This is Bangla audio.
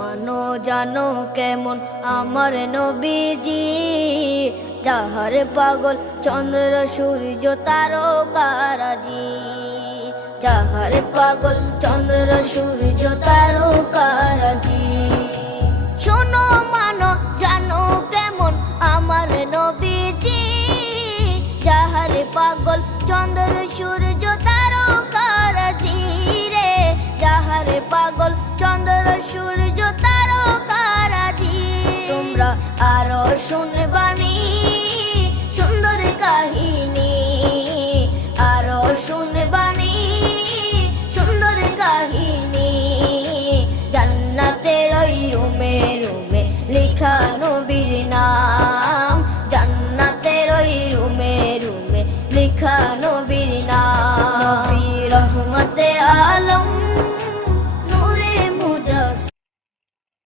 মানো জানো কেমন আমার নবীজি, যাহার পাগল চন্দ্র সূর্য তারকারাজি, যাহার পাগল চন্দ্র সূর্য তারকারাজি। শোনো মানো জানো কেমন আমার নবীজি, যাহার পাগল চন্দ্র সূর্য তারকারাজি রে, যাহার পাগল চন্দ্র সূর্য তারকারাজি। তোমরা আরো শুনে